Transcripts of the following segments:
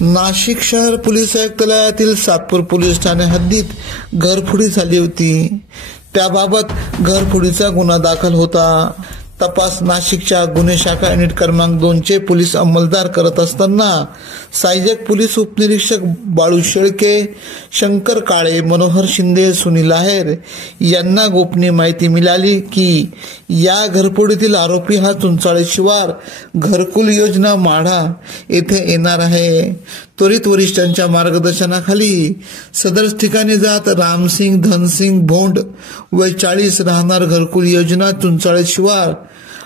नाशिक शहर police आयुक्तालयातील Satpur police Thane हद्दीत घरफोडी झाली होती. त्याबाबत घरफोडीचा गुन्हा दाखल होता. तपास नाशिकच्या गुन्हे शाखा युनिट क्रमांक 2 चे पोलीस अंमलदार करत असताना सहाय्यक पोलीस उपनिरीक्षक बाळू शेळके, शंकर काळे, मनोहर शिंदे, सुनील आहेर यांना गोपनीय माहिती मिळाली की या घरफोडीतील आरोपी हा चुंचाळे शिवार घरकुल योजना माढा येथे येणार आहे. त्वरित वरिष्ठांच्या मार्गदर्शनाखाली सदर ठिकाणी जात रामसिंग धनसिंग भोंड वय 40 राहणार घरकुल योजना चुंचाळे शिवार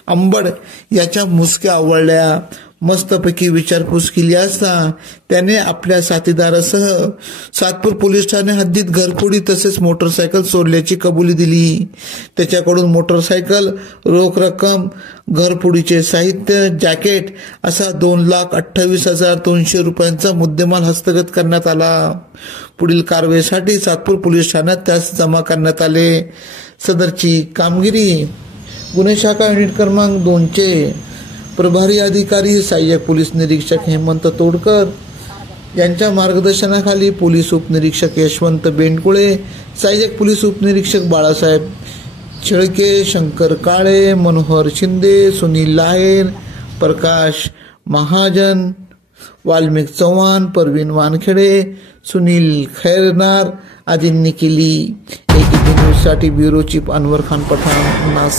अंबड याच्या मुसक्या आवळल्या. मस्तपैकी विचारपूस केली असता त्याने आपल्या साथीदारासह सातपूर पोलीस ठाणे हद्दीत घरफोडी तसेच मोटरसायकल चोरल्याची कबुली दिली. त्याच्याकडून मोटरसायकल, रोख रक्कम, घरफोडीचे साहित्य, जॅकेट असा 2,28,200 रुपयांचा मुद्देमाल हस्तगत करण्यात आला. पुढील कारवाईसाठी सातपूर पोलीस ठाण्यात त्यास जमा करण्यात आले. सदरची कामगिरी गुन्हे शाखा युनिट क्रमांक 2 चे प्रभारी अधिकारी सहाय्यक पोलीस निरीक्षक हेमंत तोडकर यांच्या मार्गदर्शनाखाली पोलीस उपनिरीक्षक यशवंत बेंडकुळे, सहाय्यक पोलीस उपनिरीक्षक बाळासाहेब शेळके, शंकर काळे, मनोहर शिंदे, सुनील आहेर, प्रकाश महाजन, वाल्मिक चव्हाण, परवीन वानखेडे, सुनील खैरनार आदींनी केली. एबीपी न्यूजसाठी ब्युरो चीफ अनवर खान पठाण, नाशिक.